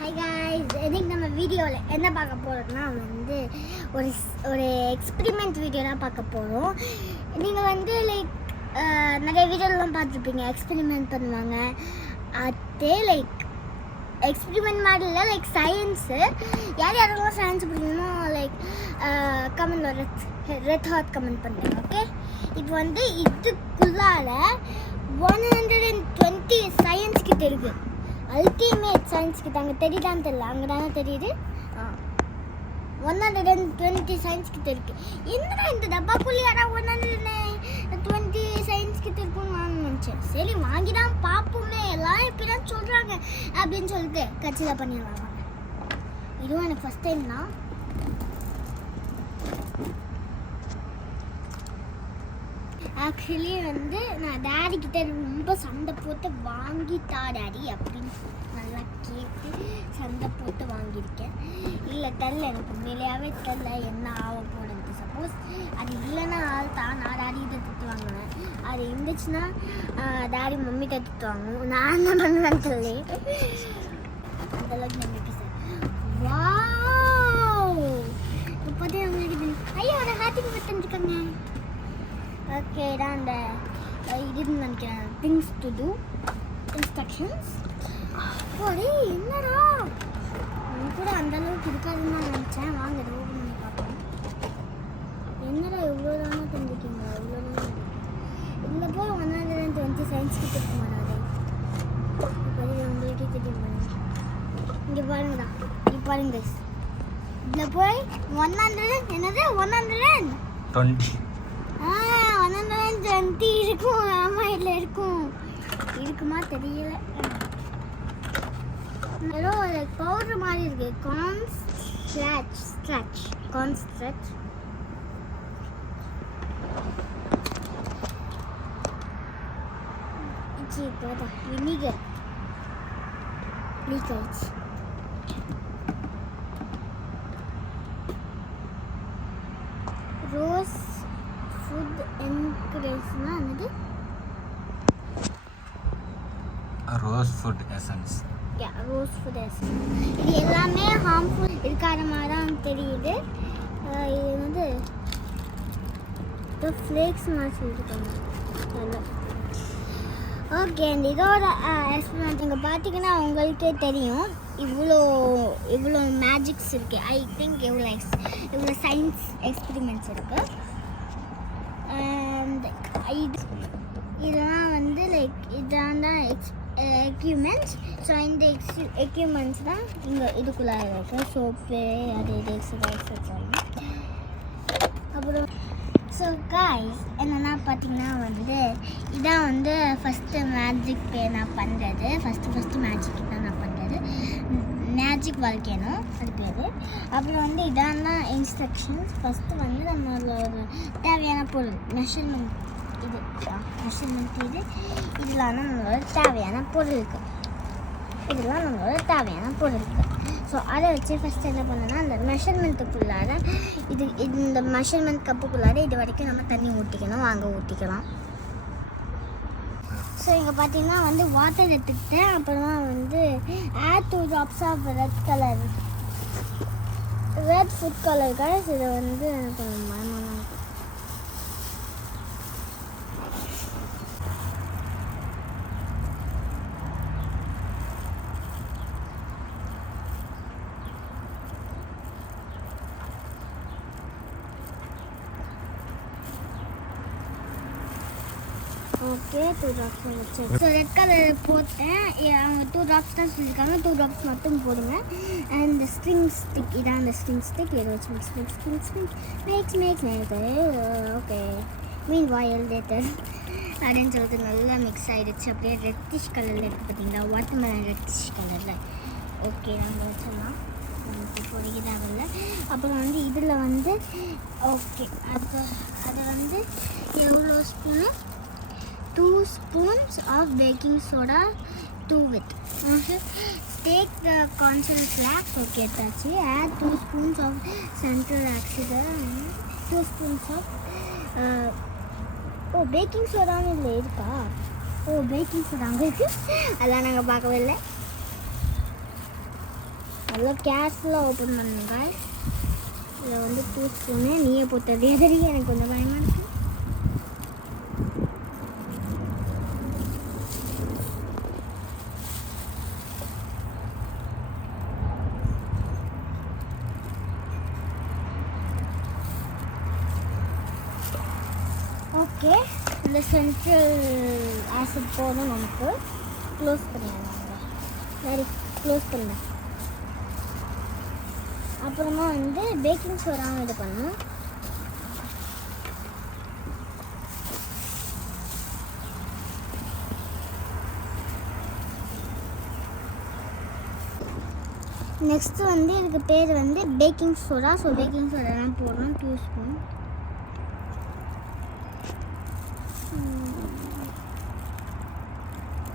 Hi guys, இன்னைக்கு நம்ம வீடியோவில் என்ன பார்க்க போகிறோம்னா ஒரு எக்ஸ்பெரிமெண்ட் வீடியோ தான் பார்க்க போகிறோம். நீங்கள் லைக் நிறைய வீடியோலாம் பார்த்துருப்பீங்க, எக்ஸ்பெரிமெண்ட் பண்ணுவாங்க. அதே எக்ஸ்பெரிமெண்ட் மாதிரி இல்லை, சயின்ஸு. யாரெல்லாம் சயின்ஸ் பிடிக்கணுமோ கமெண்ட் ரெட் ஹார்ட் கமெண்ட் பண்ணுங்க. ஓகே, இப்போ இதுக்குள்ளார 120 சயின்ஸ் கிட்ட இருக்குது. அல்டிமேட் சயின்ஸ் கிட்ட அங்கே தெரியுதான்னு தெரியல, அங்கே தானே தெரியுது. 120 சயின்ஸ் கிட்ட இருக்கு. என்னடா இந்த டப்பாக்குள்ளே யாராவது 120 சயின்ஸ் கிட்ட இருக்குன்னு நான் நினச்சேன். சரி வாங்கி தான் பார்ப்போமே, எல்லாரும் இப்படி தான் சொல்கிறாங்க அப்படின்னு சொல்லிட்டு கட்சியில் பண்ணிடுவாங்க. இதுவும் எனக்கு ஃபஸ்ட் டைம் தான். ஆக்சுவலி நான் டேடி கிட்ட ரொம்ப சண்டை போட்டு வாங்கிட்டா டேடி அப்படின்னு நல்லா கேட்டு சண்டை போட்டு வாங்கியிருக்கேன். இல்லை தெரில, எனக்கு உண்மையிலேயே தெரில என்ன ஆக போகிறது. சப்போஸ் அது இல்லைன்னா தான் நான் டேடி கிட்ட திட்டு வாங்குவேன். அது இருந்துச்சுன்னா டேடி மம்மி கிட்ட திட்டு வாங்குவோம். நான் என்ன பண்ணுவேன்னு சொல்லி அந்தளவுக்கு நம்பிக்கை சார். வாவ், இப்போதே உங்களுக்கு ஐயா ஒரு ஹாட்டிங் பட்டுருக்காங்க. ஓகே, தான் அந்த இதுன்னு நினைக்கிறேன், திங்ஸ் டு டூ இன்ஸ்ட்ரக்ஷன்ஸ். அப்படி என்னடா கூட அந்தளவுக்கு இருக்காதுன்னு நான் நினச்சேன். வாங்க இது ஓப்பன் பண்ணி பார்ப்போம். என்னடா இவ்வளோ தானே தெரிஞ்சுக்கிங்களா? இவ்வளோ தானே இதில் போய் 120 சயின்ஸ் கிட்ட இருக்க மாட்டாது. இப்போ உங்களுக்கே தெரியும். இங்கே பாருங்கடா, இங்கே பாருங்க. இதில் போய் 100 என்னது 120 120 இருக்கும். ஆமாம், இதில் இருக்குமா தெரியல. ஏதோ ஒரு பவுடர் மாதிரி இருக்கு. Cornstarch vinegar leakage. Rose food என்கரேஜ்னா என்னது? Rose food essence. Yeah, rose food essence. இது எல்லாமே ஹார்ம்ஃபுல் இருக்காத மாதிரி தான் தெரியுது. இது இந்த ஃப்ளேக்ஸ் மாதிரி சொல்லியிருக்காங்க. ஓகே, இந்த இதோட எக்ஸ்பெரிமெண்ட் இங்கே பார்த்தீங்கன்னா உங்களுக்கே தெரியும். இவ்வளோ மேஜிக்ஸ் இருக்குது. ஐ திங்க் இவ்வளோ சயின்ஸ் எக்ஸ்பெரிமெண்ட்ஸ் இருக்குது. இதெல்லாம் இதான் தான் எக்யூப்மெண்ட்ஸ். ஸோ இந்த எக்யூப்மெண்ட்ஸ் தான் இங்கே இதுக்குள்ளே இருக்குது. சோப்பு அது இது எக்ஸசைஸ். அப்புறம் ஸோ காய்ஸ் என்னென்னா பார்த்தீங்கன்னா இதான் ஃபஸ்ட்டு மேஜிக் நான் பண்ணுறது. ஃபஸ்ட்டு மேஜிக் தான் நான் பண்ணுறது. மேஜிக் வால்கேனோ அது பேர். அப்புறம் இதான் தான் இன்ஸ்ட்ரக்ஷன்ஸ். ஃபஸ்ட்டு நம்மளோட தேவையான பொருள் மெஷர்மெண்ட். இதெல்லாம் நம்மளோட தேவையான பொருள் இருக்குது. ஸோ அதை வச்சு ஃபஸ்ட்டு என்ன பண்ணோன்னா அந்த மெஷர்மெண்ட்டுக்குள்ளார இந்த மெஷர்மெண்ட் கப்புக்குள்ளார இது வரைக்கும் நம்ம தண்ணி ஊற்றிக்கணும். வாங்க ஊற்றிக்கலாம். ஸோ இங்கே பார்த்தீங்கன்னா வாட்டர் எடுத்துக்கிட்டேன். அப்புறமா add 2 drops of red colour food கலருக்காக இதை எனக்கு மயமாக ஓகே 2 drops வச்சு. ஸோ ரெட் கலர் போட்டேன். அவங்க 2 drops தான் சொல்லியிருக்காங்க. 2 drops மட்டும் போடுங்க. அண்ட் இந்த ஸ்ட்ரிங் ஸ்டிக், இதான் அந்த ஸ்ட்ரிங் ஸ்டிக். இதை வச்சு மேக்ஸ் ஓகே மீன் வாயில் லேட்டர் அப்படின்னு சொல்லிட்டு நல்லா மிக்ஸ் ஆகிடுச்சு. அப்படியே ரெட்டிஷ் கலரில் இருக்குது பார்த்தீங்களா, வாட்டர்மெலன் ரெட்டிஷ் கலரில். ஓகே, நம்ம வச்சிடலாம். இப்போதைக்கு தேவையில்லை. அப்புறம் இதில் ஓகே அது எவ்வளோ spoon? 2 spoons of baking soda to it. Take the constant flax. Okay, that's it. Add 2 spoons of central oxide. 2 spoons of baking soda இல்லை இருக்கா? பேக்கிங் soda அங்கே இருக்குது. அதெல்லாம் நாங்கள் பார்க்கவே இல்லை. நல்லா கேர்ஃபுல்லாக ஓப்பன் பண்ணுங்க. இதில் வந்து 2 ஸ்பூனு நீயே போட்டது எதிரி எனக்கு கொஞ்சம் பயமாக இருக்குது. ஓகே, இந்த சென்ட்ரல் ஆசிட் போதும் நமக்கு. க்ளோஸ் பண்ணிடலாங்க. சரி, க்ளோஸ் பண்ணு. அப்புறமா வந்து பேக்கிங் சோடாவும் இது பண்ணணும். நெக்ஸ்ட்டு வந்து இதுக்கு பேர் வந்து பேக்கிங் சோடா. ஸோ பேக்கிங் சோடாலாம் போடுறோம் 2 ஸ்பூன்.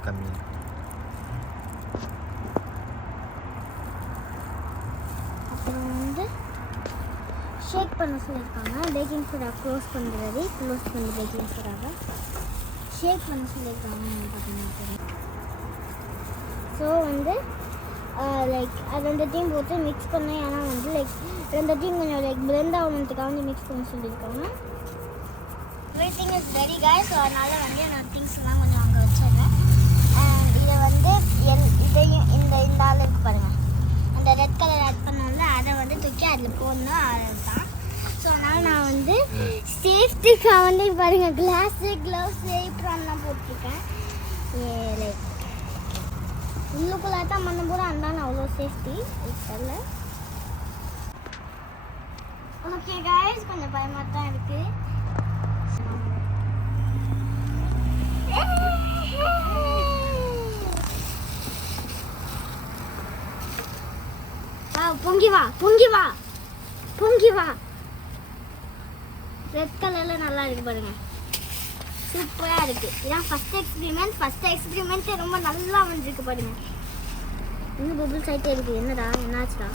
கம்மி. அப்புறம் வந்து ஷேக் பண்ண சொல்லியிருக்காங்க. பேக்கிங் சோடா க்ளோஸ் பண்ணுறது, க்ளோஸ் பண்ணி பேக்கிங் சோடாவை ஷேக் பண்ண சொல்லியிருக்காங்க பார்த்தீங்கன்னா. ஸோ வந்து லைக் அது ரெண்டத்தையும் போட்டு மிக்ஸ் பண்ணேன். ஏன்னா வந்து லைக் ரெண்டத்தையும் கொஞ்சம் லைக் பிளெண்ட் ஆகணுன்றதுக்காக வந்து மிக்ஸ் பண்ண சொல்லியிருக்காங்க. Everything is ready guys. So அதனால் வந்து என்னோட திங்ஸ்லாம் கொஞ்சம் அங்கே வச்சிடுறேன். இதை வந்து இதையும் இந்த அளவுக்கு பாருங்கள், அந்த ரெட் கலர் ஆட் பண்ணோம்ல அதை வந்து தூக்கி அதில் போடணும். அதுதான். ஸோ அதனால் நான் வந்து சேஃப்டிக்காக வந்து பாருங்கள் கிளாஸு க்ளவுஸு இப்படிலாம் போட்டிருக்கேன். லைக் உள்ளுக்குள்ளே தான் பண்ண போகிறோம். அதனால அவ்வளோ சேஃப்டி தெரியல. ஓகே காய்ஸ், கொஞ்சம் பயமாக தான் இருக்குது. பொங்கி வா பொங்கி வா பொங்கி வா. ரெட் கலரில் நல்லா இருக்குது பாருங்கள், சூப்பராக இருக்குது. இதான் ஃபஸ்ட் எக்ஸ்பிரிமெண்ட்டே ரொம்ப நல்லா வந்துருக்கு பாருங்கள். இன்னும் பபிள்ஸ் ஆகிட்டே இருக்குது. என்னடா என்னாச்சுடா?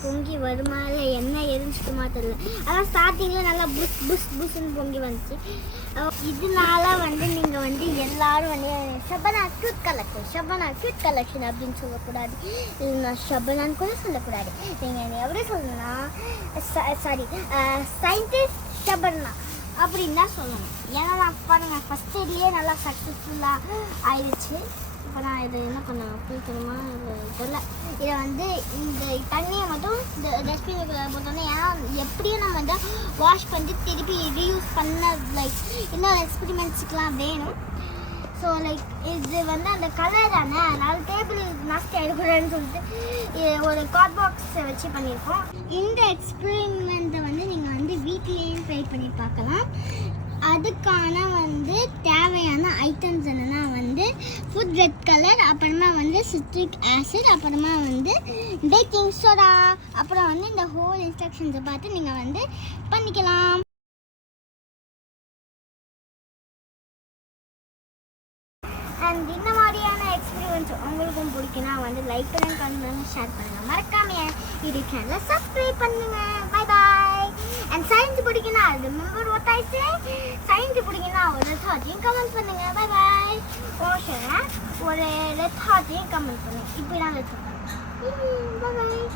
பொங்கி வருமா இல்லை என்ன எரிஞ்சுக்குமா தெரியல. அதான் ஸ்டார்டிங்கில் நல்லா புஷ்ன்னு பொங்கி வந்துச்சு. இதனால வந்து நீங்கள் வந்து எல்லாரும் வந்து ஷபனா க்யூட் கலெக்ஷன் அப்படின்னு சொல்லக்கூடாது. இல்லைன்னா ஷபனான்னு கூட சொல்லக்கூடாது. நீங்கள் எப்படி சொல்லணும்னா சயின்டிஸ்ட் ஷபனா அப்படின்னு தான் சொல்லணும். ஏன்னா நான் பாருங்கள் ஃபஸ்ட் இயர்லேயே நல்லா சக்ஸஸ்ஃபுல்லாக ஆயிடுச்சு. இப்போ நான் இதை என்ன பண்ண குளிக்கணுமா தெரியல. இதை வந்து இந்த தண்ணியை மட்டும் இந்த டஸ்ட்பினுக்குள்ளே போட்டோன்னே, ஏன்னா எப்படியும் நம்ம வந்து வாஷ் பண்ணிட்டு திருப்பி ரீயூஸ் பண்ண லைக் இன்னும் எக்ஸ்பெரிமெண்ட்ஸுக்கெலாம் வேணும். ஸோ லைக் இது வந்து அந்த கலர் தானே, அதனால டேபிள் நாஸ்தி ஆகிடக்கூடாதுன்னு சொல்லிட்டு ஒரு கார்ட் பாக்ஸை வச்சு பண்ணியிருக்கோம். இந்த எக்ஸ்பெரிமெண்ட்டை வந்து நீங்கள் வந்து வீட்லேயும் ட்ரை பண்ணி பார்க்கலாம். அதுக்கான வந்து தேவையான ஐட்டம்ஸ் என்னென்னா வந்து ஃபுட் ரெட் கலர், அப்புறமா வந்து சிட்ரிக் ஆசிட், அப்புறமா வந்து பேக்கிங் சோடா, அப்புறம் வந்து இந்த ஹோல் இன்ஸ்ட்ரக்ஷன்ஸை பார்த்து நீங்கள் வந்து பண்ணிக்கலாம். அண்ட் இந்த மாதிரியான எக்ஸ்பீரியன்ஸ் உங்களுக்கும் பிடிக்குன்னா வந்து லைக் பண்ணி கமெண்ட் ஷேர் பண்ணுங்கள். மறக்காமல் இது சேனலை சப்ஸ்கிரைப் பண்ணுங்கள். Bye bye. அண்ட் சயின்ஸ் பிடிக்குன்னா remember what I say. Science பிடிக்குன்னா ஒரு ரெத்தாத்தையும் கமெண்ட் பண்ணுங்கள். Bye bye. ஒரு ரெத்தாத்தையும் கமெண்ட் பண்ணுங்கள். இப்படி தான் ரெத்தா. Bye bye.